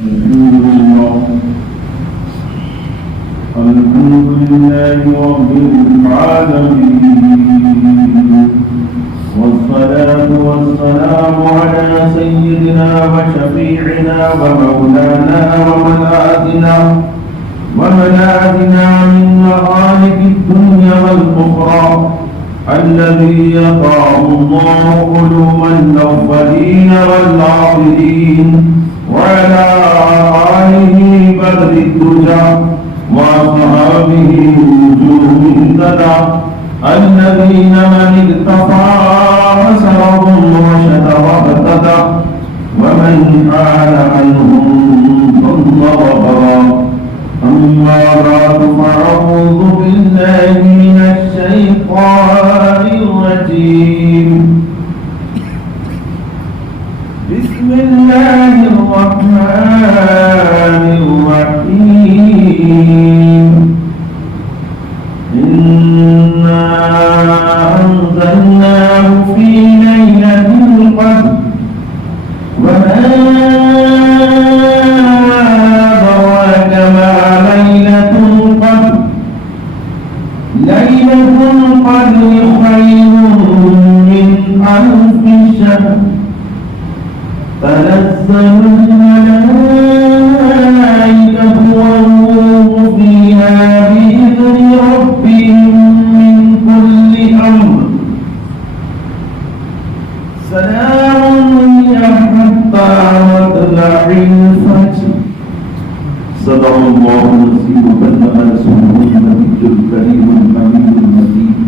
الحمد لله رب العالمين، والصلاة والسلام على سيدنا وشفيعنا ومولانا وملاذنا من مخالف الدنيا والأخرى، الذي يطعم الله قلوب الأولين والآخرين، وعلى آله بدر الدجى وأصحابه نجوم الهدى، الذين من اكتفى أثرهم رشد واهتدى، ومن حال عنهم ضل وغوى. أما بعد فأعوذ بالله من الشيطان الرجيم. بسم الله الرحمن الرحيم. إنا أنزلناه في ليلة القدر، وما أدراك ما ليلة القدر. ليلة القدر خير من ألف شهر، تنزل الملائكة والروح فيها بإذن ربهم من كل أمر، سلام هي حتى مطلع الفجر. صدق الله العظيم وبلغ رسوله النبي الكريم الحميد المجيد،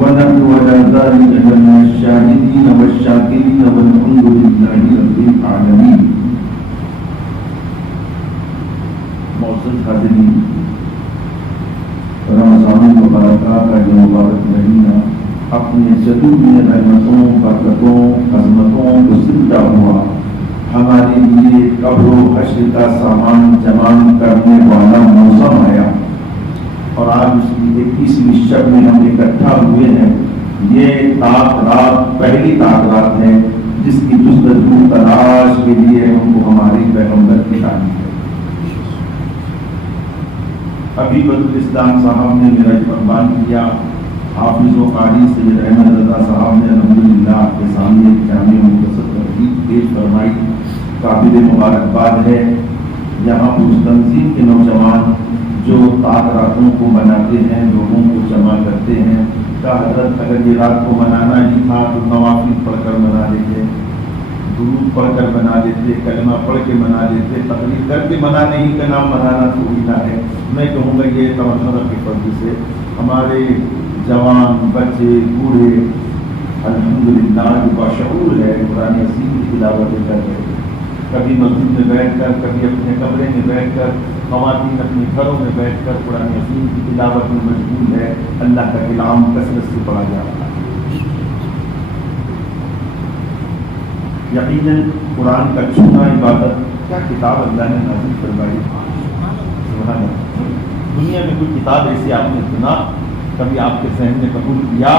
ونحن على ذلك من الشاهدين والشاكرين، والحمد لله رب العالمين. معزز حاضرین، رمضان المبارکہ کا یہ مبارک مہینہ اپنے جدید رحمتوں، برکتوں، عظمتوں کو زندہ ہوا ہمارے لیے قبر و حشر کا سامان جمع کرنے والا موسم آیا، اور آج اس کی 21ویں شب میں ہم اکٹھا ہوئے ہیں۔ یہ طاق رات پہلی طاق رات ہے جس کی جستجو تلاش کے لیے ہم کو ہماری پیغمبر کی تعلیم ہے۔ ابھی بدالاسلام صاحب نے میرا فرمان کیا، حافظ و قاری سید احمد رضا صاحب نے الحمدللہ آپ کے سامنے ایک جامع مختصر ترتیب پیش فرمائی، قابل مبارکباد ہے۔ یہاں اس تنظیم کے نوجوان جو طاق راتوں کو مناتے ہیں، لوگوں کو جمع کرتے ہیں، کا حضرت اگر یہ رات کو منانا ہی تھا تو نوافل پڑھ کر منا لیتے، درود پڑھ کر منا لیتے، کلمہ پڑھ کے منا لیتے، تقریر کر کے منانے ہی کا نام منانا تھوڑی نہ ہے۔ میں کہوں گا یہ توجہ کے فضل سے ہمارے جوان بچے بوڑھے الحمدللہ جو باشعور ہے قرآن عظیم کی تلاوت کر رہے ہیں، کبھی مسجد میں بیٹھ کر، کبھی اپنے کمرے میں بیٹھ کر، خواتین اپنے گھروں میں بیٹھ کر قرآن عظیم کی تلاوت میں مشغول ہے۔ اللہ کا کلام کثرت سے پڑھا جا رہا ہے۔ یقیناً قرآن کا چھونا عبادت، کیا کتاب اللہ نے نازل فرمائی۔ سبحان اللہ۔ دنیا میں کوئی کتاب ایسی آپ نے سنا، کبھی آپ کے ذہن میں قبول کیا،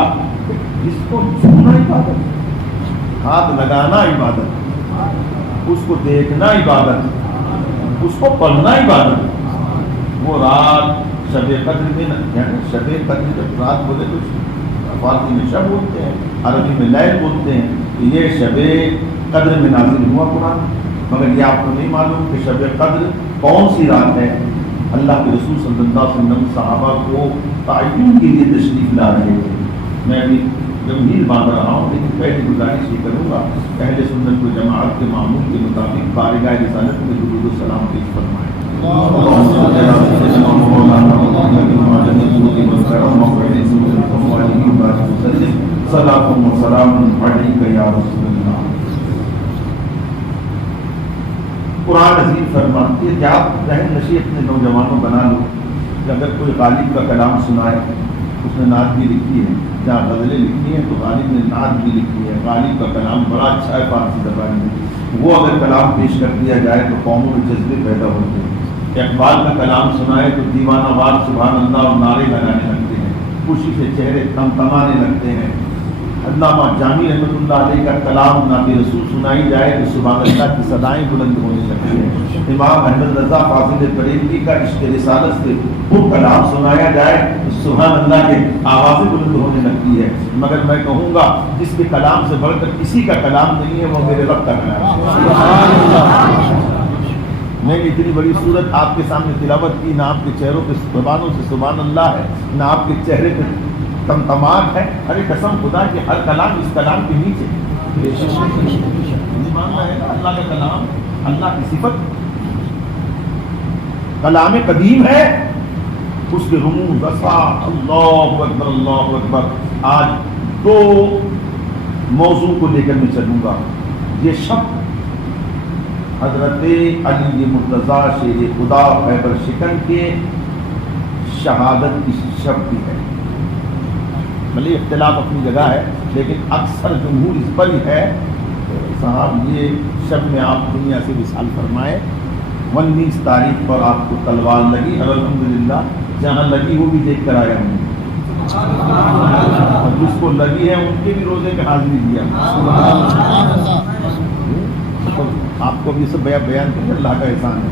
جس کو چھونا عبادت، ہاتھ لگانا عبادت، اس کو دیکھنا عبادت، اس کو پڑھنا عبادت۔ وہ رات شب قدر میں، یعنی شب قدر جب رات بولے تو فارسی میں شب بولتے ہیں، عربی میں لیل بولتے ہیں، یہ شب قدر میں نازل ہوا قرآن۔ مگر یہ آپ کو نہیں معلوم کہ شب قدر کون سی رات ہے۔ اللہ کے رسول صلی اللہ علیہ وسلم صحابہ کو تعین کے لیے تشریف لا رہے تھے۔ میں بھی گمبھیر باندھ رہا ہوں، لیکن پہلی گزارش یہ کروں گا اہل سنت و جماعت کے معمول کے مطابق بارگاہ رسالت میں درود و سلام پیش فرمائیں۔ قرآن عظیم فرماتی ہے کہ آپ ذہن نشی اپنے نوجوانوں بنا لو کہ اگر کوئی غالب کا کلام سنائے، اس نے نعت بھی لکھی ہے، جہاں غزلیں لکھی ہیں تو غالب نے نعت بھی لکھی ہے۔ غالب کا کلام بڑا اچھا ہے فارسی زبان میں، وہ اگر کلام پیش کر دیا جائے تو قوموں میں جذبے پیدا ہوتے ہیں۔ اقبال کا کلام سنائے تو دیوانہ وار سبحان اللہ اور نعرے لگانے لگتے ہیں، خوشی سے چہرے تمتمانے لگتے ہیں۔ علامہ جامی رحمۃ اللہ علیہ کا کلام نعت رسول سنائی جائے تو سبحان اللہ کی صدائیں بلند ہونے لگتی ہیں۔ امام احمد رضا فاضل بریلوی کا عشق رسالت سے وہ کلام سنایا جائے تو سبحان اللہ کے آوازیں بلند ہونے لگتی ہے. مگر میں کہوں گا جس کے کلام سے بڑھ کر کسی کا کلام نہیں ہے وہ میرے رب کا کلام ہے. میں نے اتنی بڑی صورت آپ کے سامنے تلاوت کی، نہ آپ کے چہروں کے زبانوں سے سبحان اللہ ہے، نہ آپ کے چہرے پہ تمتمات ہے. ارے قسم خدا کہ ہر کلام اس کلام کے نیچے ماننا ہے نا. اللہ کا کلام اللہ کی صفت کلام قدیم ہے، اس کے رموز اسرار. اللہ اکبر اللہ اکبر. آج دو موضوع کو لے کر میں چلوں گا. یہ شب حضرت علی مرتضیٰ شیر خدا خیبر شکن کے شہادت کی شب بھی ہے. بھلے اختلاف اپنی جگہ ہے لیکن اکثر جمہور اس پر ہی ہے. صاحب یہ شب میں آپ دنیا سے وصال فرمائے. 19 تاریخ پر آپ کو تلوار لگی، الحمدللہ جہاں لگی وہ بھی دیکھ کر آیا ہوں. جس کو لگی ہے ان کے بھی روزے کا حاضری دیا. آپ کو بھی سب بیان کریں، اللہ کا احسان ہے.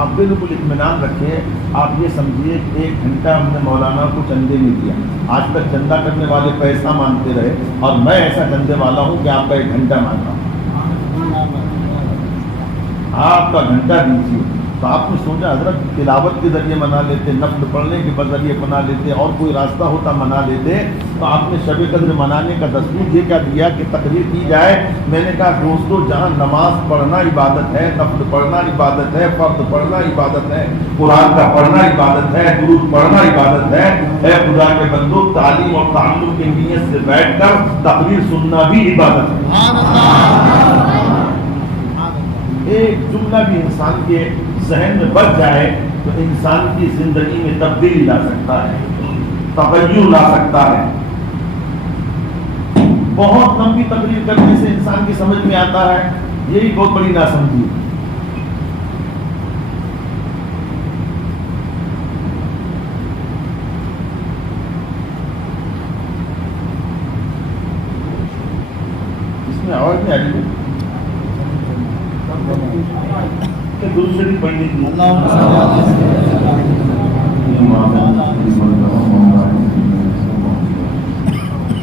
آپ بالکل اطمینان رکھیں. آپ یہ سمجھیے کہ 1 گھنٹہ ہم نے مولانا کو چندے میں دیا. آج تک چندہ کرنے والے پیسہ مانگتے رہے اور میں ایسا چندے والا ہوں کہ آپ کا 1 گھنٹہ مانگا. آپ کا گھنٹہ دیجیے. تو آپ نے سوچا حضرت تلاوت کے ذریعے منا لیتے، نفل پڑھنے کے ذریعے منا لیتے، اور کوئی راستہ ہوتا منا لیتے. تو آپ نے شب قدر منانے کا دستور یہ کیا دیا کہ تقریر کی جائے. میں نے کہا دوستو جہاں نماز پڑھنا عبادت ہے، نفل پڑھنا عبادت ہے، فرض پڑھنا عبادت ہے، قرآن کا پڑھنا عبادت ہے، درود پڑھنا عبادت ہے، اے خدا کے بندو تعلیم اور تعلم کی نیت سے بیٹھ کر تقریر سننا بھی عبادت ہے. ایک جملہ بھی انسان کے ذہن میں بچ جائے تو انسان کی زندگی میں تبدیلی لا سکتا ہے، تغیر لا سکتا ہے. بہت لمبی تقریر کرنے سے انسان کی سمجھ میں آتا ہے، یہی بہت بڑی ناسمجھی. اس میں آواز نہیں آ رہی ہے کہ دوسری پڑھنے کی.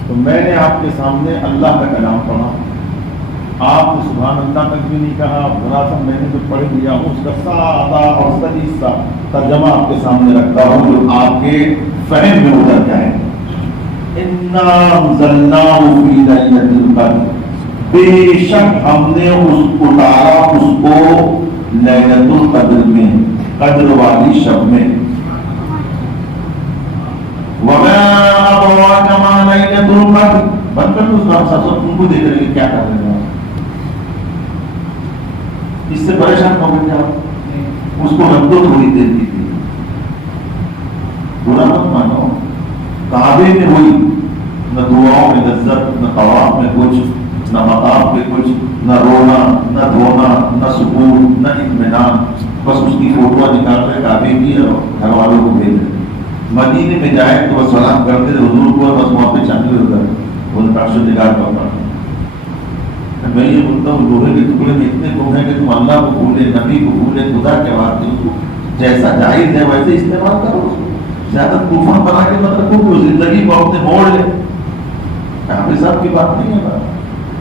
تو میں نے آپ کے سامنے اللہ کا کلام پڑھا. آپ نے سبحان اللہ تک بھی نہیں کہا. ذرا سا میں نے جو پڑھ لیا ہوں اس کا سادہ اور سلیس سا ترجمہ آپ کے سامنے رکھتا ہوں جو آپ کے فہم میں اتر جائے. اِنَّا أَنزَلْنَاهُ فِي لَيْلَةِ الْقَدْرِ، بے شک ہم نے اتارا اس کو لیلۃ القدر میں، قدر والی شب میں. وَمَا أَدْرَاكَ مَا لَيْلَةُ الْقَدْر. بند کر دو اس بات سب تم کو دیکھ رہے ہیں کیا کر رہے ہیں. اس سے پریشان ہو گئے آپ. اس کو رد تھوڑی دیتی تھی. برا مت مانو. کعبے میں ہوئی نہ دعاؤں میں لذت، نہ طواف میں کچھ، نہ مقام پہ کچھ، نہ رونا نہ دھونا نہ سکون نہ اطمینان. بس اس کی فوٹو نکال کر کعبے کی اور گھر والوں کو بھیج رہے. مدینے میں جائے تو بس سلام کرتے تھے حضور کو، بس وہاں پہ چاندی ادھر وہ پرشو نگار کرتا. میں یہ بولتا ہوں لوہے کے ٹکڑے میں اتنے لوگ ہیں کہ تم اللہ کو بھولے، نبی کو بھولے، خدا کے واقعے کو جیسا جائز ہے ویسے استعمال کرو. زیادہ طوفان بنا کے مت رکھو کہ زندگی کو اپنے موڑ لے. آپ کے صاحب کی بات نہیں ہے. بات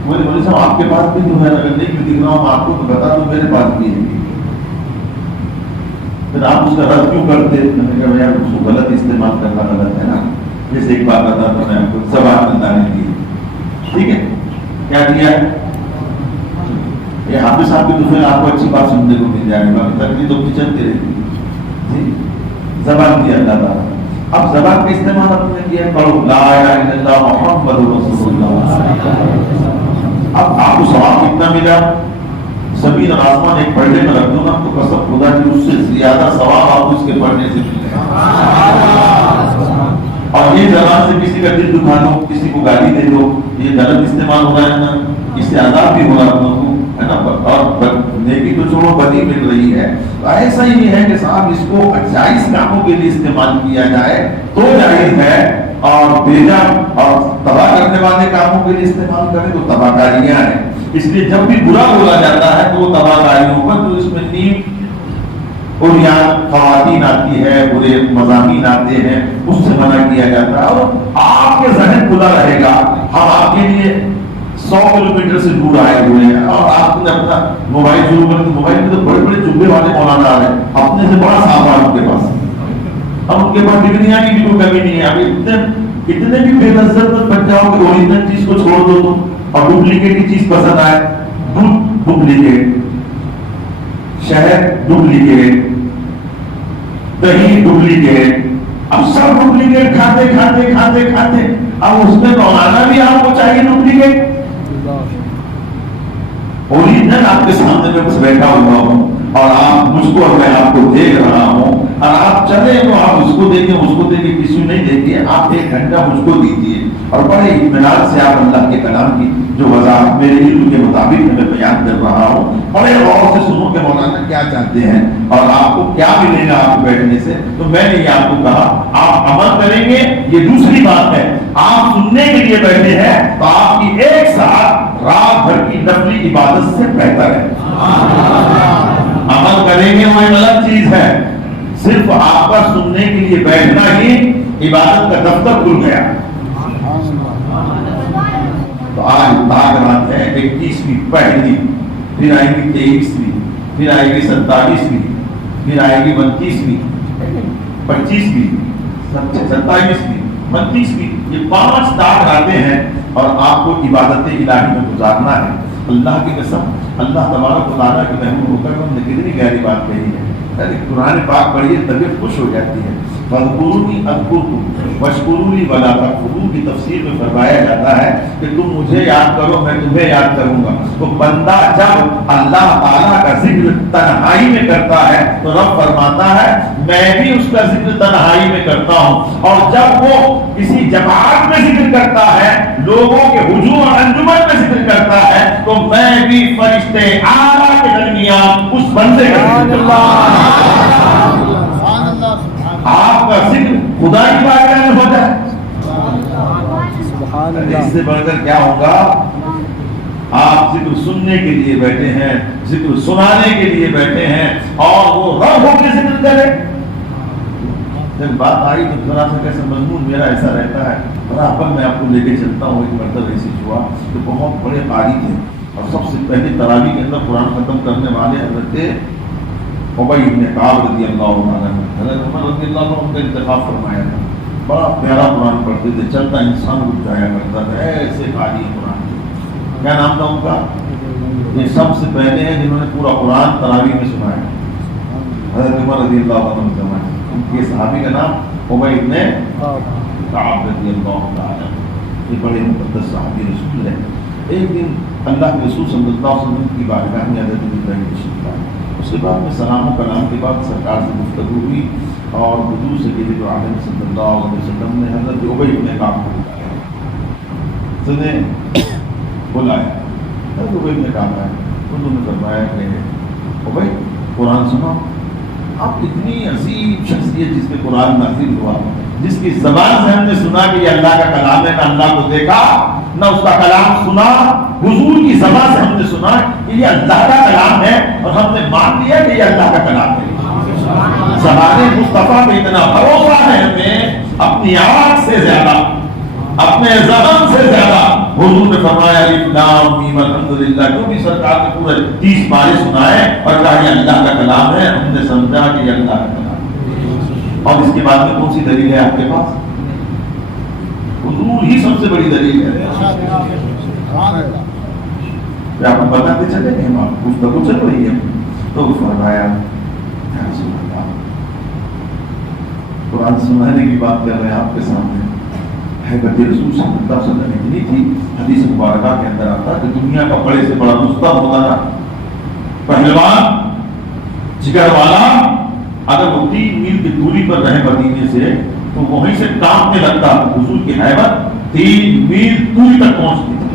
بولے صاحب آپ کے پاس بھی جو ہے اگر نہیں دکھ رہا ہوں آپ کو تو بتا دوں میرے پاس بھی ہے. پھر آپ اس کا رد کیوں کرتے؟ میں نے کہا یار اس کو غلط استعمال کرنا غلط ہے نا. جیسے ایک بات بتا تو میں آپ کو زبان بتانے کی. ٹھیک ہے کیا دیا ہے یہ حافظ صاحب کی تو پھر آپ کو اچھی بات سننے کو مل جائے گا. تقریر تو چلتی رہتی جی. زبان دیا اللہ تعالیٰ. اب زبان کا استعمال آپ نے کیا پڑھو لا الہ الا اللہ محمد رسول اللہ. اب آپ کو ثواب کتنا ملا؟ زمین اور آسمان ایک پڑھنے میں رکھ دو نا تو قسم خدا کی اس سے زیادہ ثواب آپ اس کے پڑھنے سے ملے. اور یہ زبان سے کسی کا دل دکھا دو، کسی کو گالی دے دو، یہ غلط استعمال ہو رہا ہے نا. اس سے عذاب بھی ہو رہا ہے نا. اور نیکی تو چھوڑو بدی مل رہی ہے. تو ایسا ہی ہے کہ صاحب اس کو جائز کاموں کے لیے استعمال کیا جائے تو جائز ہے، اور بیجا اور تباہ کرنے والے کاموں کے لیے استعمال کریں تو تباہ کاریاں ہیں. اس لیے جب بھی برا بولا جاتا ہے تو وہ تباہکاریوں پر، تو اس میں نیم اور یہاں خواتین آتی ہے، برے مضامین آتے ہیں، اس سے منع کیا جاتا ہے. اور آپ کے ذہن کھلا رہے گا. ہم آپ کے لیے 100 کلومیٹر سے دور آئے ہوئے ہیں اور آپ نے اپنا موبائل شروع کر کے موبائل میں تو بڑے بڑے چوبے والے مولانا آ رہے ہیں، اپنے سے بڑا سامان ان کے پاس. اب ان کے پاس ڈگریاں کی بھی کوئی کمی نہیں ہے. اب اتنے بھی بے نظر مت بن جاؤ کہ اوریجنل چیز کو چھوڑ دو تم اور ڈپلیکیٹ کی چیز پسند آئے. دودھ ڈپلیکیٹ، شہد ڈپلیکیٹ، دہی ڈپلیکیٹ، اب سب ڈپلیکیٹ کھاتے کھاتے کھاتے کھاتے اب اس میں مولانا بھی آپ کو چاہیے ڈپلیکیٹ. اوریجنل آپ کے سامنے میں بس بیٹھا ہوا ہوں اور آپ مجھ کو اور میں آپ کو دیکھ رہا ہوں، اور آپ چلے تو آپ اس کو دیکھیں اس کو دیکھیں کسی نہیں دیکھیے. آپ 1 گھنٹہ مجھ کو دیجیے اور بڑے اطمینان سے آپ اللہ کے کلام کی جو وضاحت میرے علم کے مطابق میں بیان کر رہا ہوں بڑے غور سے سنو کہ مولانا کیا چاہتے ہیں اور آپ کو کیا ملے گا آپ بیٹھنے سے. تو میں نے یہ آپ کو کہا آپ عمل کریں گے، یہ دوسری بات ہے. آپ سننے کے لیے بیٹھے ہیں تو آپ کی 1 ساعت رات بھر کی نفلی عبادت سے بہتر ہے. عمل کریں گے وہ ایک الگ چیز ہے. صرف آپ کا سننے کے لیے بیٹھنا ہی عبادت کا دفتر کھل گیا. تو آج رات ہے 21ویں پہلی، پھر آئے گی 23ویں، پھر آئے گی 27ویں، پھر آئے گی 32ویں، 25ویں، 27ویں، 32ویں. یہ 5 داغ آتے ہیں اور آپ کو عبادت الہی میں گزارنا ہے. اللہ کی قسم، اللہ تبارک و تعالیٰ کی محبوب ہو کر ہم نے کتنی گہری بات کہی ہے. قرآن پاک پڑھیے طبیعت خوش ہو جاتی ہے. فاذکرونی اذکرکم واشکروا لی ولا تکفرون کی تفسیر میں فرمایا جاتا ہے کہ تم مجھے یاد کرو میں تمہیں یاد کروں گا. تو بندہ جب اللہ تعالیٰ کا ذکر تنہائی میں کرتا ہے تو رب فرماتا ہے میں بھی اس کا ذکر تنہائی میں کرتا ہوں. اور جب وہ کسی جماعت میں ذکر کرتا ہے، لوگوں کے ہجوم اور انجمن میں ذکر کرتا ہے، تو میں بھی فرشتے اعلیٰ کے درمیان اس بندے کا ذکر کرتا ہوں. آپ کا ذکر خدا کی بارگاہ میں ہو جائے، اس سے بڑھ کر کیا ہوگا؟ آپ ذکر سننے کے لیے بیٹھے ہیں، ذکر سنانے کے لیے بیٹھے ہیں اور وہ رب ہو کے ذکر کرے. جب بات آئی تو ذرا سا کیسا مضمون میرا ایسا رہتا ہے. برابر میں آپ کو لے کے چلتا ہوں. ایک مرتبہ ایسی ہوا کہ بہت بڑے قاری تھے اور سب سے پہلے تراویح کے اندر قرآن ختم کرنے والے حضرت ابی بن کعب رضی اللہ عنہ، حضرت عمر رضی اللہ عنہ ان کا انتخاب فرمایا تھا. بڑا پیارا قرآن پڑھتے تھے، چلتا انسان رک جایا کرتا تھا. ایسے قاری قرآن. کیا نام تھا ان کا؟ یہ سب سے پہلے ہیں جنہوں نے پورا قرآن تراویح میں سنایا، حضرت عمر رضی اللہ عنہ زمانے. ان کے صحابی کا نام ابی بن کعب رضی اللہ عنہ. یہ بڑے مقدس صحابی رسول ہیں. ایک دن اللہ کے رسول صلی اللہ علیہ وسلم کی بارگاہ میں حضرت ابراہیم تشریف لائے. اس کے بعد میں سلام و کلام کے بعد سرکار سے گفتگو ہوئی اور حضور سید عالم صلی اللہ علیہ وسلم نے حضرت ابی بن کعب کو بلایا. حضرت ابی بن کعب آئے. انہوں نے فرمایا کہ ابی قرآن سنو. آپ اتنی عظیم شخصیت جس پہ قرآن نازل ہوا، جس کی زبان سے ہم نے سنا کہ یہ اللہ کا کلام ہے، نہ اللہ کو دیکھا نہ اس کا کلام سنا، حضور کی زبان سے ہم نے سنا کہ یہ اللہ کا کلام ہے اور ہم نے مان لیا کہ یہ اللہ کا کلام ہے. زبان مصطفیٰ پہ اتنا بھروسہ ہے ہمیں، اپنی آواز سے زیادہ، اپنے زبان سے زیادہ. حضور نے فرمایا الف لام میم الحمدللہ، جو بھی سرکار نے پورے 30 پارے سنائے اور کہا یہ اللہ کا کلام ہے، ہم نے سمجھا کہ یہ اللہ کا کلام ہے. اور اس کے بعد میں کون سی دلیل ہے آپ کے پاس؟ حضور ہی سب سے بڑی دلیل ہے. آپ کو بتاتے چلے گے، ہم آپ گفتگو چل رہی ہے تو فرمایا قرآن سنانے کی بات کر رہے ہیں آپ کے سامنے. حضرت رسول صلی اللہ علیہ وسلم اتنی تھی، حدیث مبارکہ کے اندر آتا کہ دنیا کا بڑے سے بڑا رستم ہوتا تھا، پہلوان، جگر والا، اگر وہ 3 میل کی دوری پر رہے مدینے سے تو وہیں سے کانپنے لگتا. حضور کی ہیبت 3 میل دوری تک پہنچتی تھی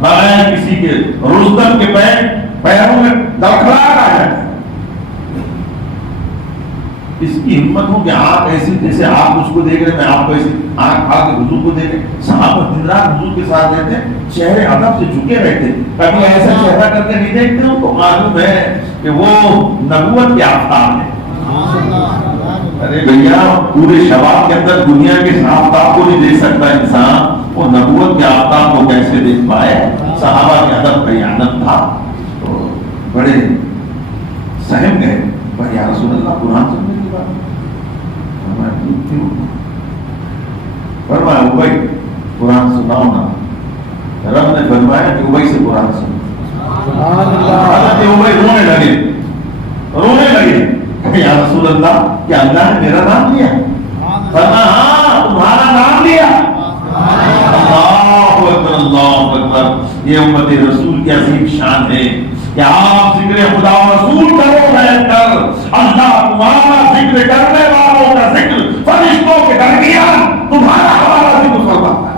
بغیر کسی کے. رستم کے پیروں میں دڑکھڑاہٹ آ جاتی. اس کی ہمت ہو کہ آنکھ ایسی جیسے آپ اس کو دیکھ رہے، میں آپ کو ایسی آنکھ آ کے حضور کو دیکھ رہے. صحابہ دن رات حضور کے ساتھ رہتے، چہرے ادب سے جھکے رہتے، کبھی ایسا چہرہ کر کے نہیں دیکھتے. ان کو معلوم ہے کہ وہ نبوت کے آفتاب ہے. ارے بھیا پورے شباب کے اندر دنیا کے آفتاب کو نہیں دیکھ سکتا انسان، وہ نبوت کے آفتاب کو کیسے دیکھ پائے؟ صحابہ کے ادب کا یہ عادت تھا. تو بڑے سہم گئے، یا رسول اللہ قرآن سننے کی بات فرمایا ابئی قرآن سناؤ نا. رب نے فرمایا کہ ابئی سے قرآن سنو. حضرت ابئی رونے لگے یا رسول اللہ کیا اللہ نے میرا نام لیا؟ فرمایا ہاں تمہارا نام لیا. اللہ اکبر اللہ اکبر. یہ امت رسول کی عظیم شان ہے کہ آپ ذکر خدا و رسول کرو بیٹھ کر. اللہ تمہارا ذکر کرنے والوں کا ذکر فرشتوں کے درمیان تمہارا ہمارا ذکر فرماتا ہے.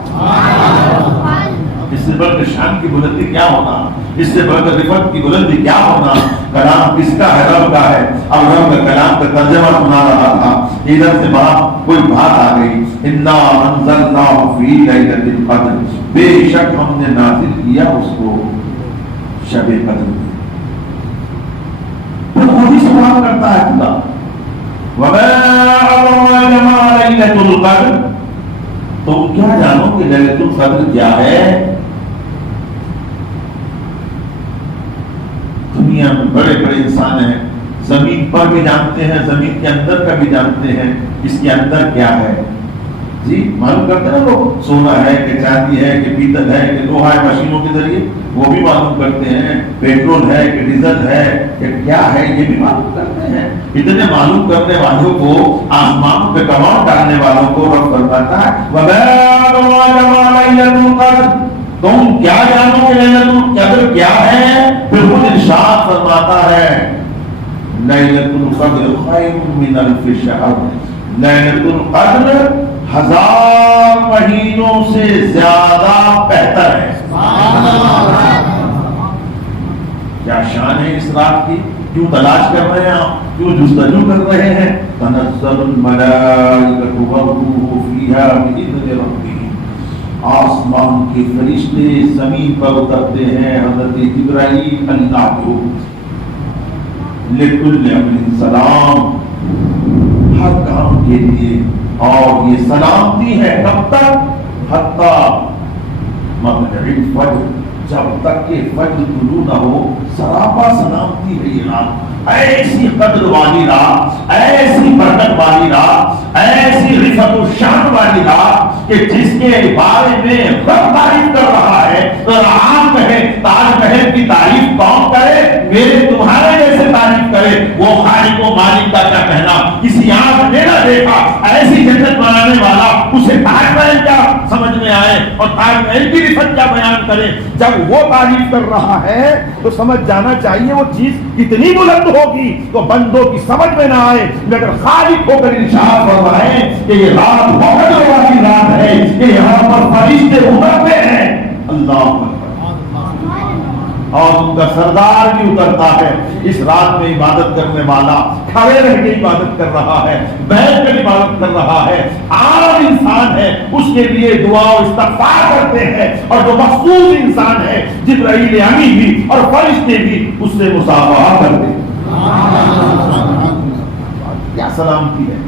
اس سے بڑھ کر شان کی بلندی کیا ہونا، اس سے بڑھ کر رفعت کی بلندی کیا ہونا. کلام کس کا ہے؟ رب کا ہے. اب رب کا کلام کا ترجمہ سنا رہا تھا، ادھر سے وہاں کوئی بات آ گئی. انا انزلناہ فی لیلۃ القدر، بے شک ہم نے نازل کیا اس کو شب قدر. خود ہی سوال کرتا ہے خدا وَمَا أَدْرَاكَ مَا لَيْلَةُ الْقَدْرِ، تم کیا جانو کہ لیلۃ القدر کیا ہے؟ دنیا میں بڑے بڑے انسان ہیں، زمین پر بھی جانتے ہیں، زمین کے اندر کا بھی جانتے ہیں اس کے اندر کیا ہے. جی معلوم کرتے ہیں نا لوگ، سونا ہے کہ چاندی ہے کہ پیتل ہے کہ لوہا ہے، مشینوں کے ذریعے وہ بھی معلوم کرتے ہیں. پیٹرول ہے کہ ڈیزل ہے کہ کیا ہے یہ بھی معلوم کرتے ہیں. اتنے معلوم کرنے والوں کو، آسمان پہ کمان ڈالنے والوں کو رب فرماتا ہے تم کیا جانو کہ لیلۃ القدر کیا ہے؟ پھر خود ارشاد فرماتا ہے لیلۃ القدر خیر من الف شہر، لیلۃ القدر 1000 مہینوں سے زیادہ بہتر ہے. کیا شان ہے اس رات کی؟ کیوں تلاش کر رہے ہیں آپ؟ کیوں جستجو کر رہے ہیں؟ تنزل الملائکۃ والروح فیہا بإذن ربہم، آسمان کے فرشتے زمین پر اترتے ہیں حضرت جبرائیل اللہ کو. لکل امر سلام، ہر کام کے لیے. اور یہ سلامتی ہے کب تک؟ حتی مطلع الفجر، جب تک کہ فجر طلوع نہ ہو. سراپا سلامتی ہے یہ رات. ایسی قدر والی رات، ایسی برکت والی رات، ایسی رفعت و شان والی رات کہ جس کے بارے میں رب تعریف کر رہا ہے. تو عام کہے تاج محل کی تعریف کون کرے؟ میرے تمہارے جیسے تعریف کرے. وہ خالق و مالک کا کیا کہنا، کسی آنکھ نے نہ دیکھا ایسی جنت بنانے والا، اسے تاج محل کیا سمجھ میں آئے اور تاج محل کی رفعت کیا بیان کرے. جب وہ تعریف کر رہا ہے تو سمجھ جانا چاہیے وہ چیز کتنی بلند ہوگی تو بندوں کی سمجھ میں نہ آئے، مگر خالق ہو کر ارشاد فرمائے کہ یہ رات بہت والی رات ہے کہ یہاں پر فرشتے اترتے ہیں. اللہ اکبر. اور ان کا سردار بھی اترتا ہے. اس رات میں عبادت کرنے والا کھڑے رہ کے عبادت کر رہا ہے، بیٹھ کر عبادت کر رہا ہے، عام انسان ہے، اس کے لیے دعا و استغفار کرتے ہیں. اور جو مخصوص انسان ہے جبرائیل امین بھی اور فرشتے بھی اس سے مصافحہ کرتے ہیں. کیا سلامتی ہے.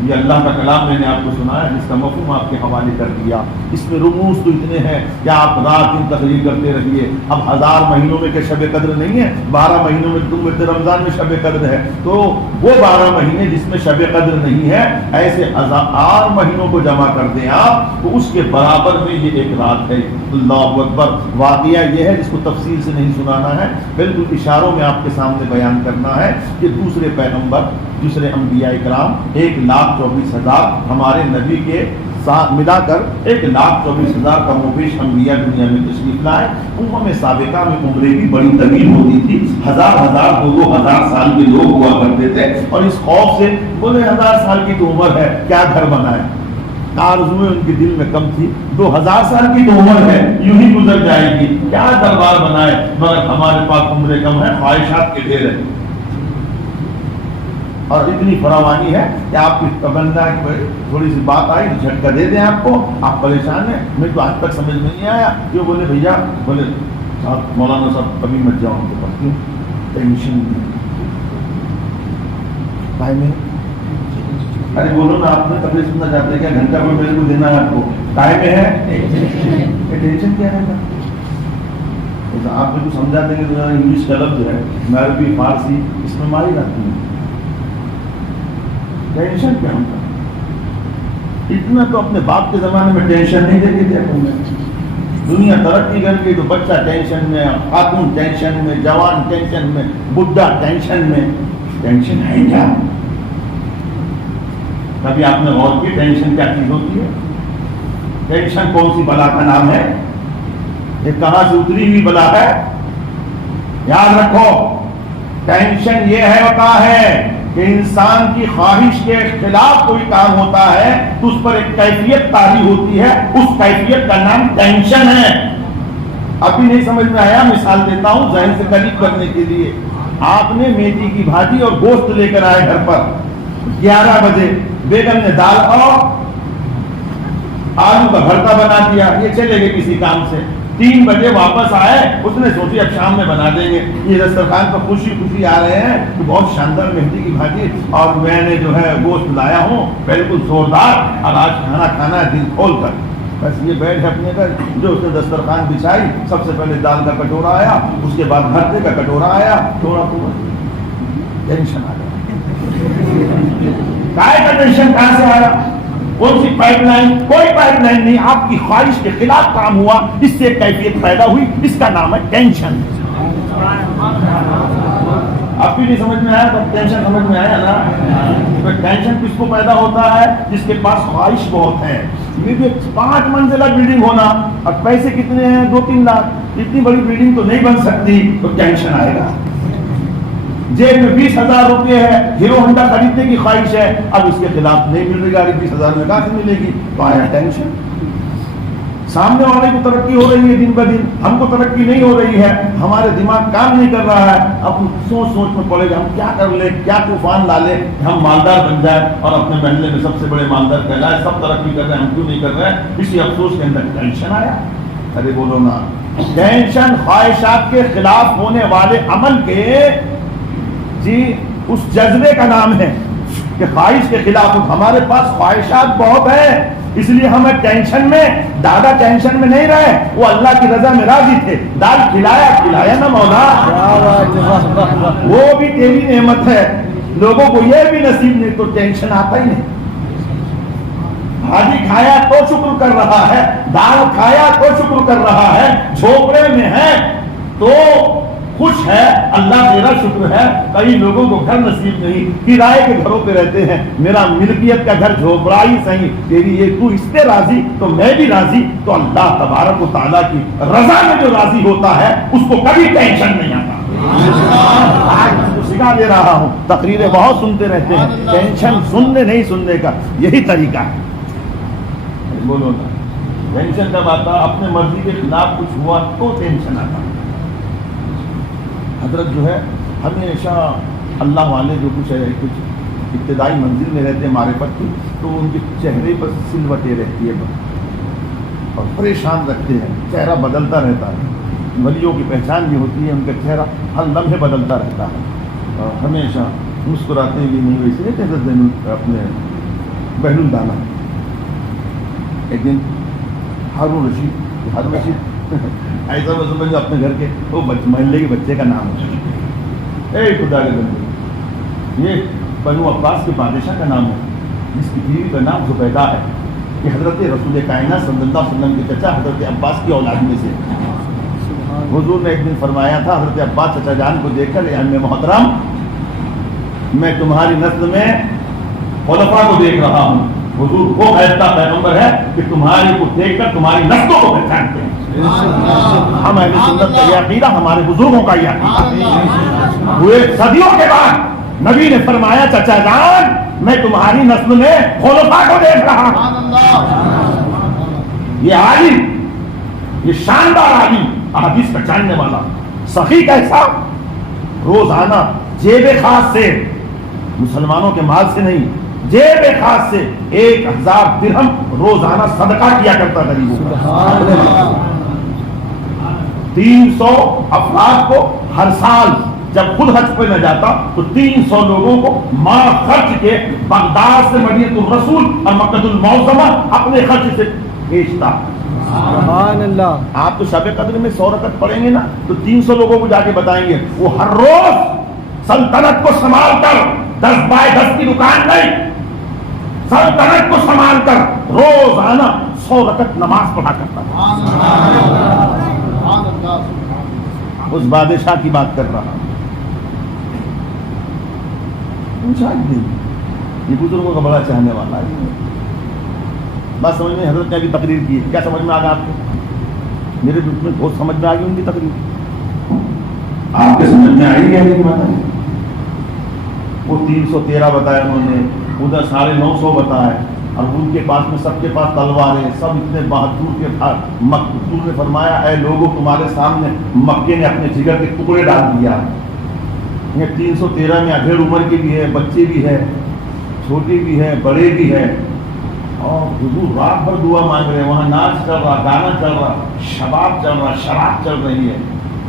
یہ اللہ کا کلام میں نے آپ کو سنایا جس کا مفہوم آپ کے حوالے کر دیا. اس میں رموز تو اتنے ہیں کہ آپ رات دن تقریر کرتے رہیے. اب 1000 مہینوں میں کہ شب قدر نہیں ہے، 12 مہینوں میں تم رمضان میں شب قدر ہے، تو وہ 12 مہینے جس میں شب قدر نہیں ہے ایسے 1000 مہینوں کو جمع کر دیں آپ تو اس کے برابر میں یہ ایک رات ہے. اللہ اکبر. واقعہ یہ ہے جس کو تفصیل سے نہیں سنانا ہے، بالکل اشاروں میں آپ کے سامنے بیان کرنا ہے کہ دوسرے پیغمبر، دوسرے انبیاء اکرام 1,24,000 ہمارے نبی کے ساتھ ملا کر 1,24,000 کم و بیش انبیاء دنیا میں تشریف لائے. امم سابقہ میں عمریں بھی بڑی طویل ہوتی تھی، 1000 2,000 سال کے لوگ ہوا کرتے تھے. اور اس خوف سے بولے 1000 سال کی تو عمر ہے کیا گھر بنائے. آرزویں ان کے دل میں کم تھی، 2000 سال کی تو عمر ہے یوں ہی گزر جائے گی، کیا دربار بنائے. مگر ہمارے پاس عمریں کم ہیں، خواہشات کے ڈھیر ہیں. اور اتنی فراوانی ہے کہ آپ کی تمنا تھوڑی سی بات آئی تو جھٹکا دے دیں آپ کو، آپ پریشان ہیں. میں تو آج تک سمجھ میں نہیں آیا کیوں. بولے بھیا، بولے صاحب مولانا صاحب کبھی مت جاؤ ان کے پاس. کیوں؟ ٹینشن بھائی میں. ارے بولو نا، آپ نے کبھی سننا چاہتے ہیں کیا گھنٹہ پر میرے کو دینا ہے آپ کو؟ ٹائم ہے ٹینشن کیا ہے. آپ کو سمجھا دیں گے تو انگلش کا لفظ ہے، میں عربی فارسی اس میں ماری رہتی ہوں. ٹینشن کیا ہوتا؟ اتنا تو اپنے باپ کے زمانے میں ٹینشن نہیں دیتے تھے. دنیا ترقی کر گئی تو بچہ ٹینشن میں، خاتون ٹینشن میں، جوان ٹینشن میں، بڈھا ٹینشن میں. ٹینشن ہے کیا؟ کبھی آپ نے غور کی ٹینشن کیا چیز ہوتی ہے؟ ٹینشن کون سی بلا کا نام ہے؟ یہ کہاں سے اتری ہوئی بلا ہے؟ یاد رکھو، ٹینشن یہ ہے ہوتا ہے کہ انسان کی خواہش کے خلاف کوئی کام ہوتا ہے تو اس پر ایک کیفیت طاری ہوتی ہے، اس کیفیت کا نام ٹینشن ہے. ابھی نہیں سمجھ میں آیا؟ مثال دیتا ہوں ذہن سے قریب کرنے کے لیے. آپ نے میتھی کی بھاجی اور گوشت لے کر آئے گھر پر 11 بجے. بیگم نے دال اور آلو کا بھرتا بنا دیا، یہ چلے گئے کسی کام سے. 3 بجے واپس آئے، اس نے سوچی اب شام میں بنا دیں گے. یہ دسترخوان پر خوشی خوشی آ رہے ہیں کہ بہت شاندار مہندی کی بھاجی اور میں نے جو ہے گوشت لایا ہوں بالکل زوردار، اور آج کھانا کھانا ہے دل کھول کر. بس یہ بیٹھ ہے اپنے گھر، جو اس نے دسترخوان بچھائی، سب سے پہلے دال کا کٹورا آیا، اس کے بعد بھرتے کا کٹورا آیا. تھوڑا ٹینشن آ گیا. کائے کا ٹینشن کہاں سے آیا؟ کون سی پائپ لائن؟ کوئی پائپ لائن نہیں. آپ کی خواہش کے خلاف کام ہوا، اس سے کیفیت پیدا ہوئی، اس کا نام ہے ٹینشن. آپ بھی نہیں سمجھ میں آیا تو ٹینشن سمجھ میں آیا نا. ٹینشن کس کو پیدا ہوتا ہے؟ جس کے پاس خواہش بہت ہے. یہ 5 منزلہ بلڈنگ ہونا اور پیسے کتنے ہیں؟ 2-3 لاکھ. اتنی بڑی بلڈنگ تو نہیں بن سکتی، تو ٹینشن آئے گا. جیب میں 20,000 روپے ہے، ہیرو ہونڈا خریدنے کی خواہش ہے، اب اس کے خلاف نہیں مل رہی گاڑی، 20,000 میں کہاں سے ملے گی؟ تو آیا ٹینشن. سامنے والے کو ترقی ہو رہی ہے دن بہ دن، ہم کو ترقی نہیں ہو رہی ہے، ہمارے دماغ کام نہیں کر رہا ہے. اب سوچ میں پڑے گا ہم کیا کر لیں، کیا طوفان ڈالے ہم مالدار بن جائیں اور اپنے محلے میں سب سے بڑے مالدار کہلائے. سب ترقی کر رہے ہیں، ہم کیوں نہیں کر رہے ہیں؟ اسی افسوس کے اندر ٹینشن آیا. ارے بولو نا. ٹینشن خواہشات کے خلاف ہونے والے عمل کے اس جذبے کا نام ہے کہ خواہش کے خلاف. ہمارے پاس خواہشات بہت ہیں، اس لیے ہمیں ٹینشن میں. دادا ٹینشن میں نہیں رہے، وہ اللہ کی رضا میں راضی تھے. دال کھلایا نا مولا، وہ بھی تیری نعمت ہے. لوگوں کو یہ بھی نصیب نہیں تو ٹینشن آتا ہی نہیں. بھاجی کھایا تو شکر کر رہا ہے، دال کھایا تو شکر کر رہا ہے، جھوپڑے میں ہے تو خوش ہے، اللہ تیرا شکر ہے. کئی لوگوں کو گھر نصیب نہیں، کرائے کے گھروں پہ رہتے ہیں. میرا ملکیت کا گھر جھوپڑا ہی صحیح، تیری یہ تو اس پہ راضی تو میں بھی راضی. تو اللہ تبارک و تعالیٰ کی رضا میں جو راضی ہوتا ہے اس کو کبھی ٹینشن نہیں آتا. آج اس کو سکھا دے رہا ہوں. تقریریں بہت سنتے رہتے ہیں، ٹینشن سننے نہیں سننے کا یہی طریقہ ہے. بولو نا. ٹینشن کب آتا؟ اپنے مرضی کے خلاف کچھ ہوا تو ٹینشن آتا. حضرت جو ہے ہمیشہ اللہ والے جو کچھ ہے، کچھ ابتدائی منزل میں رہتے ہیں معرفت کی، تو ان کے چہرے پر سلوٹیں رہتی ہے اور پریشان رکھتے ہیں. چہرہ بدلتا رہتا ہے. ولیوں کی پہچان بھی ہوتی ہے، ان کا چہرہ ہر لمحے بدلتا رہتا ہے اور ہمیشہ مسکراتے بھی نہیں. ویسے حضرت اپنے بہلول دانا ایک دن ہارون رشید ایسا سمجھو اپنے گھر کے وہ محلے کے بچے کا نام ہے، اے خدا کے بندے، یہ بنو عباس کے بادشاہ کا نام ہے، جس کی بیوی کا نام زبیدہ ہے. کہ حضرت رسول کائنات صلی اللہ علیہ وسلم کے چچا حضرت عباس کی اولاد میں سے. حضور نے ایک دن فرمایا تھا حضرت عباس چچا جان کو دیکھ کر، اے ام محترم، میں تمہاری نسل میں خلفاء کو دیکھ رہا ہوں. حضور وہ ایسا پیغمبر ہے کہ تمہاری کو دیکھ کر تمہاری نسلوں کو پہچانتے ہیں. ہم اہل سنت کا یہ عقیدہ، ہمارے بزرگوں کا یہ عقیدہ ہوئے صدیوں کے بعد نبی نے فرمایا چچا جان میں تمہاری نسل میں خلفاء کو دیکھ رہا ہوں. یہ عالم، یہ شاندار عالم، احادیث کا جاننے والا، سخی کیسا، روزانہ جیب خاص سے مسلمانوں کے مال سے نہیں، جیب خاص سے 1000 درہم روزانہ صدقہ کیا کرتا غریبوں کا۔ 300 افراد کو ہر سال جب خود حج پہ نہ جاتا تو 300 لوگوں کو ماں خرچ کے بغداد سے مدینہ الرسول اور مکہ المعظمہ اپنے خرچ سے بھیجتا۔ سبحان اللہ۔ آپ تو شب قدر میں 100 رکعت پڑھیں گے نا تو 300 لوگوں کو جا کے بتائیں گے، وہ ہر روز سلطنت کو سنبھال کر 10 بائی 10 کی دکان نہیں، سلطنت کو سنبھال کر روزانہ 100 رکعت نماز پڑھا کرتا تھا۔ اس بادشاہ کی بات کر رہا ہوں۔ یہ بزرگوں کا بڑا چاہنے والا ہے۔ بات سمجھ میں، حضرت نے ابھی تقریر کی ہے، کیا سمجھ میں آ گیا آپ کو؟ میرے دل میں بہت سمجھ میں آ گئی ان کی تقریر۔ آپ کے سمجھ میں آئی ہے نہیں بات؟ وہ 313 بتایا انہوں نے، ادھر 950 بتایا، اور ان کے پاس میں سب کے پاس تلواریں، سب اتنے بہادر کے تھا۔ حضور نے فرمایا اے لوگوں تمہارے سامنے مکے نے اپنے جگر کے ٹکڑے ڈال دیا۔ یہ 313 میں ادھیڑ عمر کے بھی ہے، بچے بھی ہے، چھوٹے بھی ہے، بڑے بھی ہے، اور حضور رات بھر دعا مانگ رہے ہیں۔ وہاں ناچ چل رہا، گانا چل رہا، شباب چل رہا، شراب چل رہی ہے،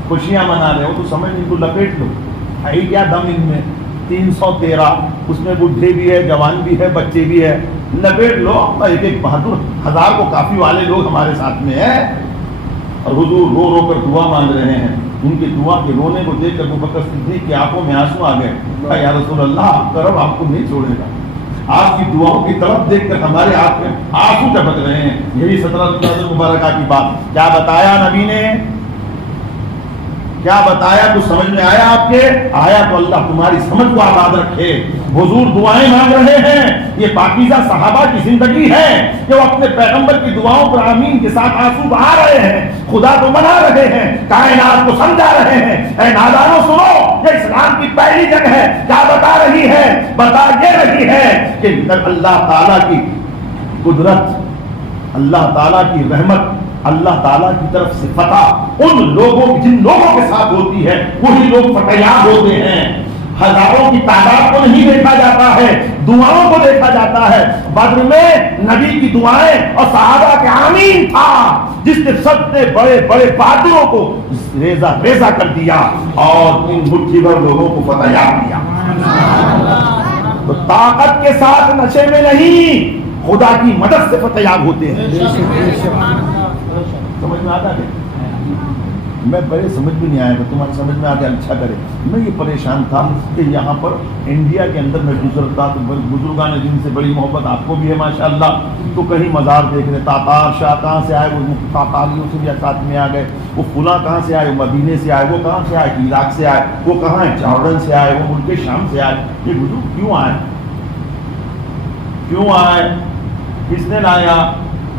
خوشیاں منا رہے ہو، تو سمجھ ان کو لپیٹ لو، ہے کیا دم ان میں؟ 313، اس میں بڈھے بھی ہے، جوان بھی ہے، بچے بھی ہے، لپیٹ لو اپنا ایک ایک بہادر 1000 کو کافی والے لوگ ہمارے ساتھ میں ہیں۔ اور حضور رو رو کر دعا مانگ رہے ہیں۔ ان کی دعا کے رونے کو دیکھ کر ابو بکر صدیق کی آنکھوں میں آنسو آ گئے۔ کہا یا رسول اللہ آپ کرم آپ کو نہیں چھوڑے گا، آپ کی دعاؤں کی طرف دیکھ کر ہمارے ہاتھ میں آنسو ٹپک رہے ہیں۔ یہی 17 مبارکہ کی بات کیا بتایا نبی نے، کیا بتایا؟ کچھ سمجھ میں آیا آپ کے؟ آیا تو اللہ تمہاری سمجھ کو آباد رکھے۔ حضور دعائیں مانگ رہے ہیں، یہ پاکیزہ صحابہ کی زندگی ہے کہ وہ اپنے پیغمبر کی دعاؤں پر آمین کے ساتھ آنسو بہا رہے ہیں، خدا کو منا رہے ہیں، کائنات کو سمجھا رہے ہیں۔ اے نادانوں سنو، یہ اسلام کی پہلی جنگ ہے۔ کیا بتا رہی ہے؟ بتا یہ رہی ہے کہ اللہ تعالیٰ کی قدرت، اللہ تعالیٰ کی رحمت، اللہ تعالیٰ کی طرف سے فتح ان لوگوں جن لوگوں کے ساتھ ہوتی ہے وہی لوگ فتح یاب ہوتے ہیں۔ ہزاروں کی تعداد کو نہیں دیکھا جاتا ہے، دعاؤں کو دیکھا جاتا ہے۔ بدر میں نبی کی دعائیں اور صحابہ کے آمین تھا جس نے سب سے بڑے بڑے بہادروں کو ریزہ ریزہ کر دیا اور ان مٹھی بھر لوگوں کو فتح یاب کیا۔ تو طاقت کے ساتھ نشے میں نہیں، خدا کی مدد سے فتح یاب ہوتے ہیں۔ سمجھ میں آتا ہے؟ میں بڑے سمجھ بھی نہیں آیا تھا، تمہاری سمجھ میں آ گیا اچھا کرے۔ میں یہ پریشان تھا کہ یہاں پر انڈیا کے اندر میں گزرتا تو بزرگان دین سے بڑی محبت آپ کو بھی ہے ماشاءاللہ، تو کہیں مزار دیکھ رہے، تاتار شاہ کہاں سے آئے، وہ تاتاریوں سے بھی ساتھ میں آ گئے، وہ فلاں کہاں سے آئے، وہ مدینے سے آئے، وہ کہاں سے آئے، عراق سے آئے، وہ کہاں ہے، جارڈن سے آئے، وہ ملک شام سے آئے۔ یہ بزرگ کیوں آئے؟ کیوں آئے؟ کس نے لایا؟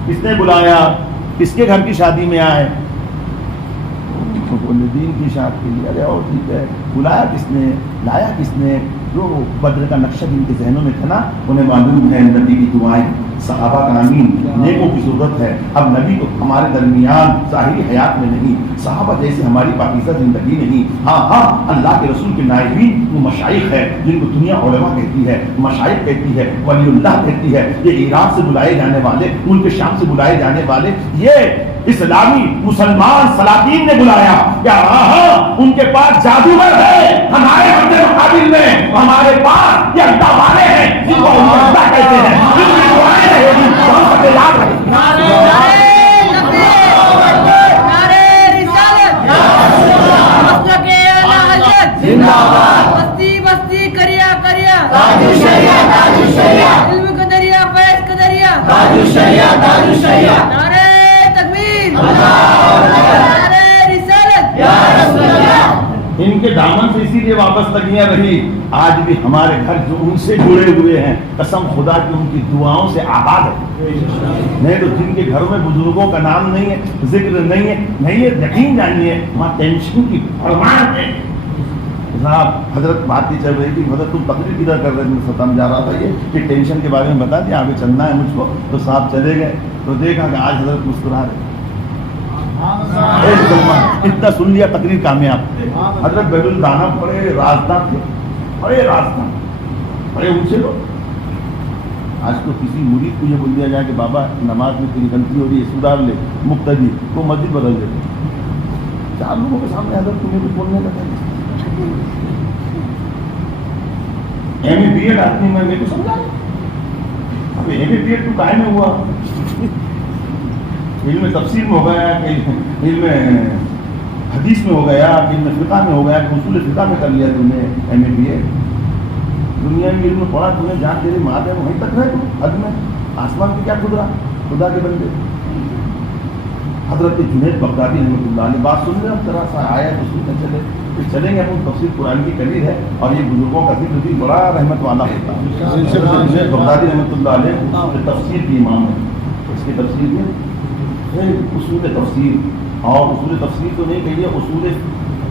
کس نے بلایا؟ کس کے گھر کی شادی میں آئے؟ دین کی شاد کے لیے۔ ارے اور ٹھیک ہے، بلایا کس نے، لایا کس نے؟ جو بدر کا نقشہ جن کے ذہنوں میں تھا نا، انہیں معلوم ہے نبی کی دعائیں، صحابہ کا آمین، نیکوں کی ضرورت ہے۔ اب نبی تو ہمارے درمیان ظاہری حیات میں نہیں، صحابہ جیسے ہماری پاکیزہ زندگی نہیں۔ ہاں ہاں، اللہ کے رسول کے نائبین وہ مشائخ ہے جن کو دنیا علماء کہتی ہے، مشائخ کہتی ہے، ولی اللہ کہتی ہے۔ یہ عراق سے بلائے جانے والے، ملک شام سے بلائے جانے والے، یہ اسلامی مسلمان سلاطین نے بلایا۔ کیا ہاں ان کے پاس جادوگر ہے، ہمارے مقابل میں ہمارے پاس یہ اللہ والے ہیں جن کو اللہ کہتے ہیں، جن کی دعائیں رہے گی تو ہم سب یاد رہے گی۔ بستی بستی کریا کریا، علم کا دریا، فیض کا دریا، نعرے تکبیر، نعرے رسالت۔ ان کے دامن سے اسی لیے واپس لگیاں رہی۔ آج بھی ہمارے گھر جو ان سے جڑے ہوئے ہیں، قسم خدا کی ان کی دعاؤں سے آباد ہے۔ نہیں تو جن کے گھروں میں بزرگوں کا نام نہیں ہے، ذکر نہیں ہے، نہیں ہے، یقین جانیے وہاں ٹینشن کی فرمان ہے۔ صاحب حضرت بات ہی چل رہی تھی، حضرت تم تقریر کدھر کر رہے تھے؟ ختم جا رہا تھا یہ کہ ٹینشن کے بارے میں بتا دیا، آگے چلنا ہے مجھ کو۔ تو صاحب چلے گئے تو دیکھا کہ آج حضرت مسکرا رہے، اتنا سن لیا تقریر کامیاب۔ حضرت بیت الدانا بڑے رازداں تھے، بڑے رازداں، بڑے اونچے لوگ. آج تو کسی مرید کو یہ بول دیا جائے کہ بابا نماز میں تیری غلطی ہو رہی ہے سدھار لے, مقتدی وہ مسجد بدل دیتے. 4 لوگوں کے سامنے حضرت تمہیں بھی بولنے لگا. ایم اے بی ایڈ آدمی میں میرے کو سمجھا. اب ایم اے بی ایڈ تو کائے میں ہوا, علم تفسیر میں ہو گیا کہ علم حدیث میں ہو گیا کہ علم فقہ میں ہو گیا کہ اصول فقہ میں کر لیا تم نے ایم اے بی ایڈ. دنیا میں علم پڑھا تمہیں جان تیری ماں ہے وہیں تک رہے تم حد میں. آسمان کی کیا قدرا خدا کے بندے. حضرت جنید بغدادی رحمۃ اللہ علیہ بات سن رہے ہم ذرا سا آیا تو سننے چلے پھر چلیں گے. اپن تفسیر قرآن کی قلیل ہے اور یہ بزرگوں کا ذکر بھی بڑا رحمت والا ہوتا ہے. جنید بغدادی رحمۃ اللہ علیہ تفسیر کے امام ہے. اس کی تفسیر میں اصول تفسیر, اور اصول تفسیر تو نہیں کہیے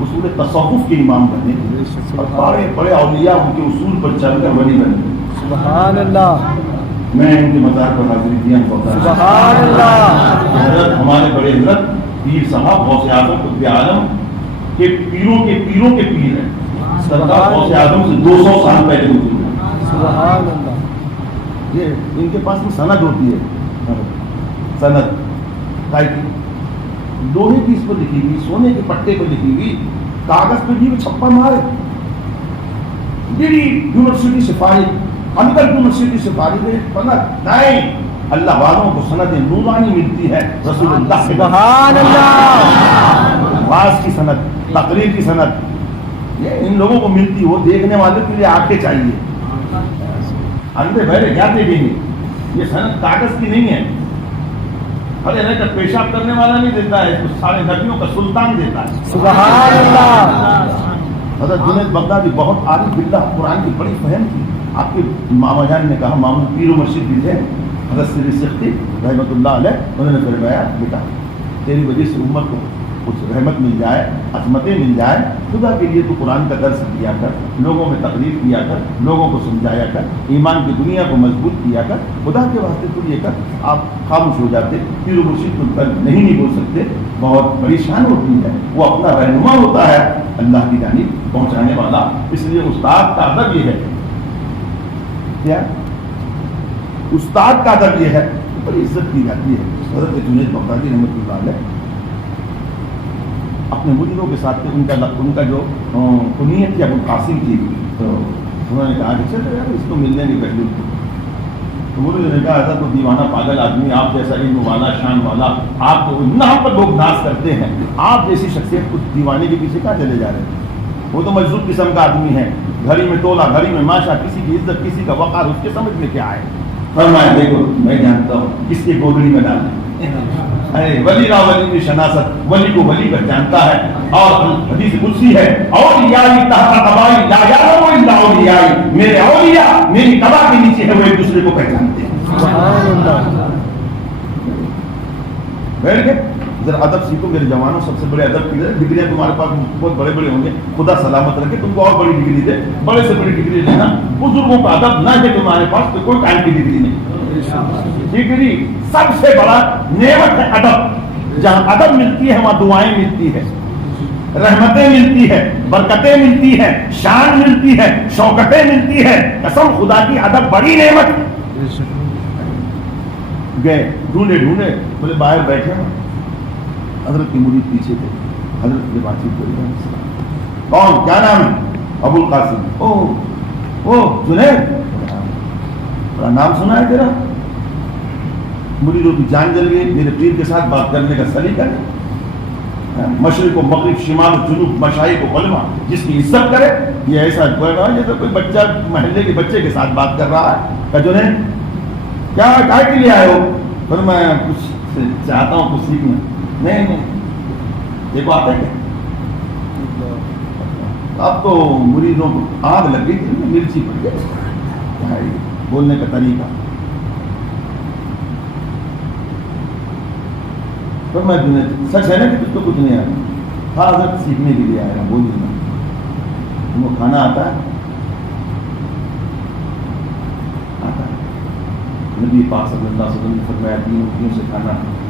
اصول تصوف کے امام بنے اور بڑے بڑے اولیاء ان کے اصول پر چل کر ولی بنے. سبحان اللہ. میں ان کے مزار پر حاضری دیا سبحان اللہ. حضرت ہمارے بڑے حضرت پیر صاحب غوث اعظم قطب عالم کے پیروں کے پیر ہیں. سرکار غوث اعظم سے 200 سال پہلے گزرے ہیں. سبحان اللہ. یہ ان کے پاس میں سند ہوتی ہے, سند لوہے کی اس پر لکھی ہوئی, سونے کے پٹے پر لکھی ہوئی, کاغذ پہ بھی چھپا مارے. ڈیلی یونیورسٹی سے فارغ, اندر یونیورسٹی سے فارغ ہے سند نہیں. اللہ والوں کو سند نورانی ملتی ہے رسول اللہ سے. سبحان اللہ. واز کی سند, تقریر کی سند, یہ ان لوگوں کو ملتی. وہ دیکھنے والے کے لیے آنکھیں چاہیے. اندھے بہرے کیا دیکھیں گے؟ یہ سند کاغذ کی نہیں ہے. ارے نہیں, پیشاب کرنے والا نہیں دیتا ہے, سارے نبیوں کا سلطان دیتا ہے. سبحان اللہ. حضرت جنید بغدادی بہت عارف باللہ, قرآن کی بڑی فہم تھی. آپ کے ماما جان نے کہا, ماموں پیر و مرشد بھی تھے حضرت سری سختی رحمۃ اللہ علیہ, انہوں نے فرمایا بیٹا تیری وجہ سے امت کو کچھ رحمت مل جائے, عظمتیں مل جائے, خدا کے لیے تو قرآن کا درس کیا کر, لوگوں میں تقریر کیا کر, لوگوں کو سمجھایا کر, ایمان کی دنیا کو مضبوط کیا کر. خدا کے واسطے تو یہ کر. آپ خاموش ہو جاتے. پیر و مرشد کو نہیں بول سکتے, بہت بڑی شان ہوتی ہے. وہ اپنا رہنما ہوتا ہے, اللہ کی جانب پہنچانے والا. اس لیے استاد کا ادب یہ ہے, کیا استاد کا ادب یہ ہے, بڑی عزت کی جاتی ہے. حضرت جنید بغدادی رحمۃ اللہ علیہ اپنے مریدوں کے ساتھ ان کا جو کنیت تھی ابو القاسم کی, تو انہوں نے کہا کہ چلو یار اس کو ملنے نہیں پہلے. تو مریدوں نے کہا ایسا تو دیوانہ پاگل آدمی, آپ جیسا علم والا شان والا, آپ کو نہ پر لوگ ناز کرتے ہیں, آپ جیسی شخصیت کچھ دیوانے کے پیچھے کہاں چلے جا رہے ہیں؟ وہ تو مجذوب قسم کا آدمی ہے, گھڑی میں تولا, گھڑی میں ماشا, کسی کی عزت, کسی کا وقار, اس کے سمجھ میں کیا ہے؟ فرمایا دیکھو میں جانتا ہوں کس کی گودڑی میں ڈالیں. ارے ولی را ولی کی شناست, ولی کو ولی پر جانتا ہے. اور حدیث قدسی ہے, اولیائی تحت قبائی لا یعلم الا اولیائی, میرے اولیاء میری قبا کے نیچے ہے, وہ ایک دوسرے کو پہچانتے ہیں. سبحان اللہ. بیٹھ گئے ذرا ادب سیکھو میرے جوانوں. سب سے بڑے ادب کی ڈگریاں تمہارے پاس بہت بڑے بڑے ہوں گے, خدا سلامت رکھے تم کو اور بڑی ڈگری دے, بڑے سے بڑی ڈگری لینا. بزرگوں کا ادب نہ ہے تمہارے پاس تو کوئی کام کی ڈگری نہیں. ڈگری سب سے بڑا نعمت ہے ادب. جہاں ادب ملتی ہے وہاں دعائیں ملتی ہے, رحمتیں ملتی ہے, برکتیں ملتی ہے, شان ملتی ہے, شوکتیں ملتی ہے. قسم خدا کی ادب بڑی نعمت. گئے ڈھونڈے بولے باہر بیٹھے, حضرت کی مرید پیچھے تھے. حضرت کی بات چیت کری, کون, کیا نام ہے؟ ابو القاسم. او جنید, بڑا نام سنا ہے تیرا. مریدوں کی جان جل گئی. میرے پیر کے ساتھ بات کرنے کا سلیقہ ہے, مشرق و مغرب, شمال و جنوب, مشائخ و علماء, جس کی عزت کرے. یہ ایسا جیسے کوئی بچہ محلے کے بچے کے ساتھ بات کر رہا ہے. کہ جنید کیا کے لیے آئے ہو؟ پھر میں کچھ چاہتا ہوں کچھ سیکھنا. نہیں دیکھو آتا ہے کیا. اب تو مریدوں کو آگ لگ گئی تھی, مرچی پڑ گئی بولنے کا طریقہ. تو میں سچ ہے نا کہ تجھ کو کچھ نہیں آیا؟ ہاں حضرت سیکھنے کے لیے آیا. بول دینا تم کو کھانا آتا ہے؟ آتا ہے. نبی پاک صلی اللہ علیہ وسلم نے فرمایا 3 روٹیوں سے کھانا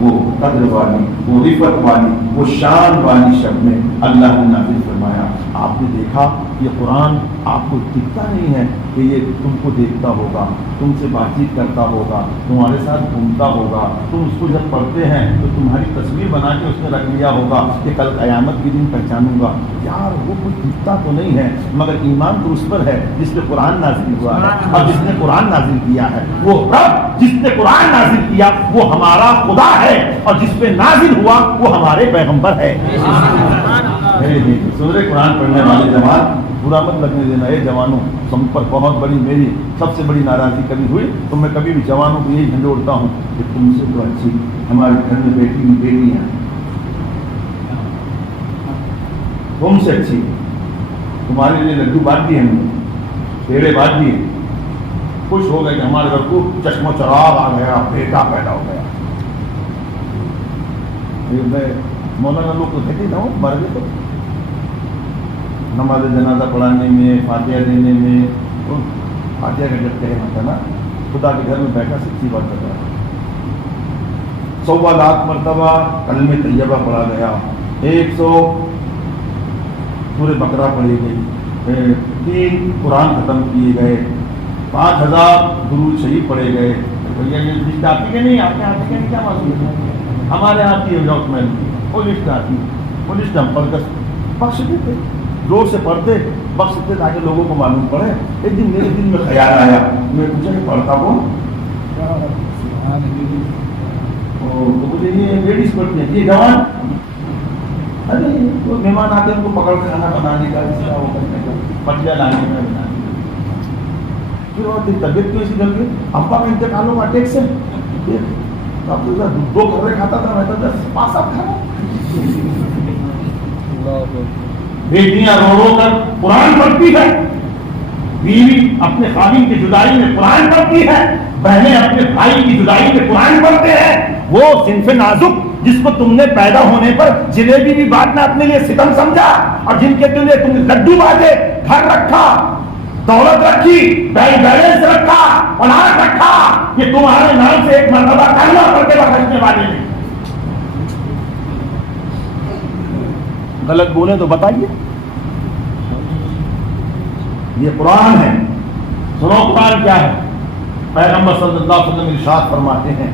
وہ قدر والی، وہ رفت والی، وہ شان والی شب میں اللہ نے نازل فرمایا۔ آپ نے دیکھا یہ قرآن آپ کو دکھتا نہیں ہے کہ یہ تم کو دیکھتا ہوگا، تم سے بات چیت کرتا ہوگا، تمہارے ساتھ گھومتا ہوگا، تم اس کو جب پڑھتے ہیں تو تمہاری تصویر بنا کے اس نے رکھ لیا ہوگا کہ کل قیامت کے دن پہچانوں گا۔ یار وہ کچھ دکھتا تو نہیں ہے، مگر ایمان تو اس پر ہے جس پہ قرآن نازل ہوا ہے، اور جس نے قرآن نازل کیا ہے وہ رب جس نے قرآن نازل کیا وہ ہمارا خدا ہے، اور جس پہ نازل ہوا وہ ہمارے پیغمبر ہے۔ سورہ قرآن پڑھنے والے جوان برا مت لگنے دینا۔ اے جوانوں، تم پر بہت بڑی، میری سب سے بڑی ناراضی کبھی ہوئی تو میں کبھی بھی جوانوں کو یہی جھنڈوڑتا ہوں کہ تم سے تو اچھی ہمارے گھر میں بیٹی ہوئی بیٹیاں، تم سے اچھی تمہارے لیے لڈو بات دیے، ہم نے پیڑے بات دیے، خوش ہو گئے کہ ہمارے گھر کو چشم و چراغ آ گیا، بیٹا پیدا ہو گیا۔ میں مولانا لوگ تو کہتے ہوں مر گئے تو نماز جنازہ پڑھانے میں، فاتحہ دینے میں، فاتحہ کا جب کہنا تھا نا خدا کے گھر میں بیٹھا سچی بات کر رہا ہے، 100 لاکھ مرتبہ کلمہ طیبہ پڑھا گیا، 100 سورہ بقرہ پڑھی گئی، 3 قرآن ختم کیے گئے، 5000 درود شریف پڑھے گئے۔ بھیا یہ لسٹ آتی کہ نہیں؟ آپ کے آتی کہ نہیں؟ کیا معلوم ہے؟ ہمارے آتی ہے جوک میں وہ لسٹ آتی ہے، وہ لسٹ ہم پڑھ کر بخش دیتے، زور سے پڑھتے بخشتے تاکہ لوگوں کو معلوم پڑے۔ ایک دن میرے دل میں خیال آیا، میں پوچھا کہ پڑھتا کون؟ تو مجھے یہ لیڈیز پڑھتی ہیں، یہ جوان، ارے وہ مہمان آتے ہیں ان کو پکڑ کھانا بنانے کا، اس کا وہ کرنے کا، پٹیا لانے کا، بنانے کا۔ پھر اور طبیعت کیوں ایسی چل گئی؟ ابا کا انتقال ہوا اٹیک سے، اب تو 2 کھرے کھاتا تھا، میں تو 10 پاسا کھانا۔ بیٹیاں رو رو کر قرآن پڑھتی ہے، بیوی اپنے خاوند کی جدائی میں قرآن پڑھتی ہے، بہنیں اپنے بھائی کی جدائی میں قرآن پڑھتے ہیں۔ وہ صنف نازک جس کو تم نے پیدا ہونے پر جلیبی بھی بانٹنا اپنے لیے ستم سمجھا، اور جن کے تم نے لڈو بانٹے، گھر رکھا، دولت رکھی، بینک بیلنس رکھا، اولاد رکھا، یہ تمہارے نام سے ایک مرتبہ کلمہ پڑھ کے بخشنے والے ہیں۔ غلط بولے تو بتائیے، یہ قرآن ہے، سنو قرآن کیا ہے۔ پیغمبر صلی اللہ علیہ وسلم ارشاد فرماتے ہیں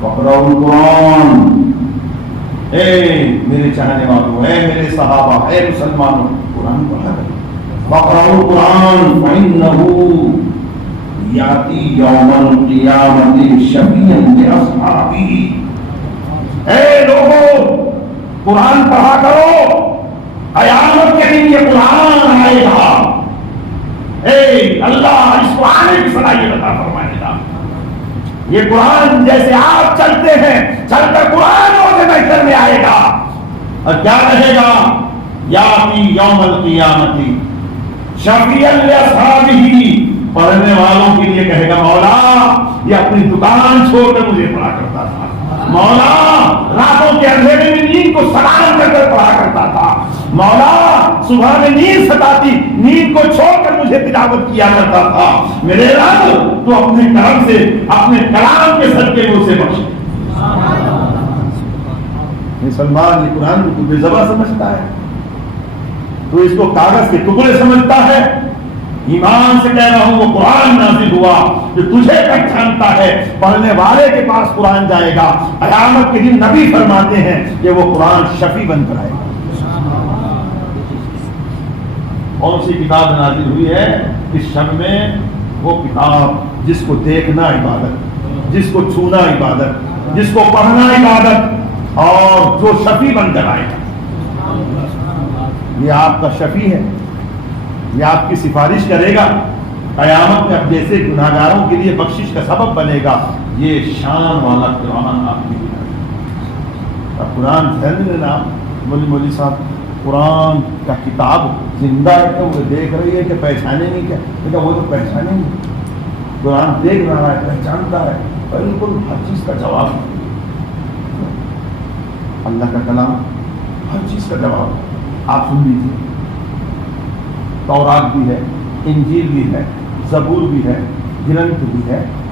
فقرؤ القرآن، اے میرے چاہنے والوں، اے میرے صحابہ، اے مسلمانوں، قرآن پڑھا کرو۔ فقرؤ القرآن فإنه یاتی یوم القیامت شفیعا لأصحابہ، اے لوگوں قرآن پڑھا کرو، قیامت کے دن یہ قرآن آئے گا۔ اے اللہ اس کو آنے کی صلاحیت عطا فرمائے گا۔ یہ قرآن جیسے آپ چلتے ہیں، چل کر قرآن روز محشر میں آئے گا، اور کیا رہے گا؟ یاتی یوم القیامت شفیعا لاصحابہ، پڑھنے والوں کے لیے کہے گا مولا یہ اپنی دکان چھوڑ کر مجھے پڑھا کرتا تھا، مولا راتوں کے اندھیرے میں نیند کو سلام کر کر پڑھا کرتا تھا، مولا صبح میں نیند ستاتی، نیند کو چھوڑ کر مجھے تلاوت کیا کرتا تھا، میرے رب تو اپنے کرم سے، اپنے کلام کے صدقے میں اسے بخش۔ مسلمان یہ قرآن کو بے زبان سمجھتا ہے، تو اس کو کاغذ کے ٹکڑے سمجھتا ہے۔ ایمان سے کہہ رہا ہوں وہ قرآن نازل ہوا جو تجھے پہچانتا ہے، پڑھنے والے کے پاس قرآن جائے گا، قیامت کے دن نبی فرماتے ہیں کہ وہ قرآن شفیع بن کر آئے گا۔ کون سی کتاب نازل ہوئی ہے اس شب میں؟ وہ کتاب جس کو دیکھنا عبادت، جس کو چھونا عبادت، جس کو پڑھنا عبادت، اور جو شفیع بن کر آئے گا۔ یہ آپ کا شفیع ہے، یہ آپ کی سفارش کرے گا، قیامت میں اب جیسے گناہگاروں کے لیے بخشش کا سبب بنے گا۔ یہ شان والا قرآن آپ کی اب قرآن پھیل لینا۔ مولی صاحب قرآن کا کتاب زندہ ہے کہ وہ دیکھ رہی ہے کہ پہچانے نہیں، کیا کہ وہ تو پہچانے نہیں، قرآن دیکھ رہا ہے، پہچانتا ہے، بالکل ہر چیز کا جواب ہے۔ اللہ کا کلام ہر چیز کا جواب آپ سن لیجیے۔ تورات بھی ہے، انجیل بھی ہے، زبور بھی ہے، گرنتھ بھی ہے،